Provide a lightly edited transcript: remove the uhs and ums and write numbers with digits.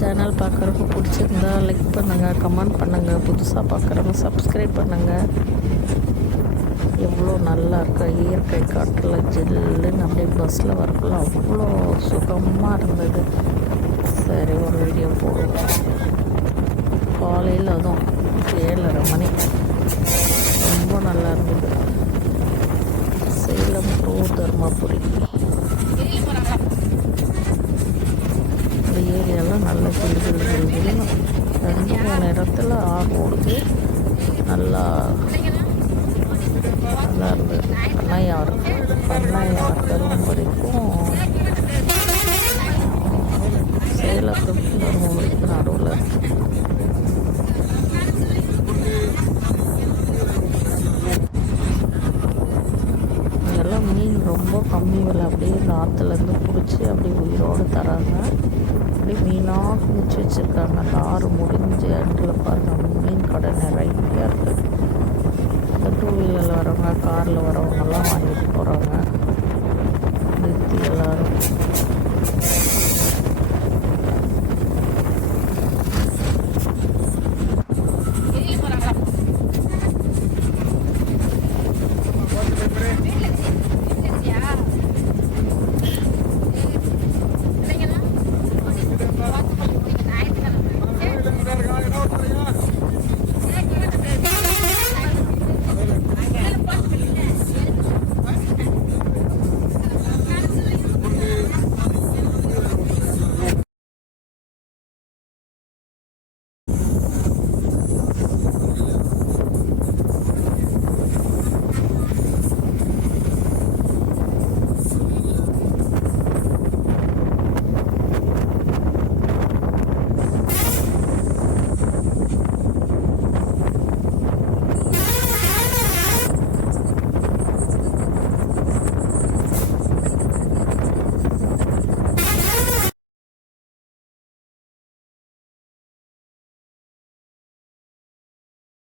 Channel பார்க்குறப்ப பிடிச்சிருந்தா like பண்ணுங்கள், கமெண்ட் பண்ணுங்கள். புதுசாக பார்க்குறவங்க சப்ஸ்கிரைப் பண்ணுங்கள். எவ்வளோ நல்லா இருக்கா இயற்கை காற்றில் ஜில்லுன்னு அப்படியே பஸ்ஸில் வரக்குள்ள அவ்வளோ சுகமாக இருந்தது. சரி, ஒரு வீடியோ போடுவோம். காலையில் அதுவும் 7:30 மணி ரொம்ப நல்லா இருந்தது. சேலம் டு தர்மபுரி இந்த ஏரியாலாம் நல்ல ஜில்லுன்னு 2-3 நேரத்தில் ஆறு ஓடுது. நல்லா இருந்தது. பண்ணையார் தருமபுரிக்கும் சேலத்துக்கும் தருமபுரிக்கும் நடுவில் இருக்குது. இதெல்லாம் மீன் ரொம்ப கம்மி விலை. அப்படியே இந்த ஆற்றுலேருந்து பிடிச்சி அப்படியே உயிரோடு தராங்க. அப்படியே மீனாக குமிச்சு வச்சுருக்காங்க. அந்த ஆறு முடிஞ்ச எண்டில் பாருங்கள், மீன் கடை நிறையா இருக்குது. இந்த 2 வீலரில் வரவங்க, காரில் வரவங்கெல்லாம் வாங்கிட்டு போகிறாங்க. நிறுத்தி எல்லோரும்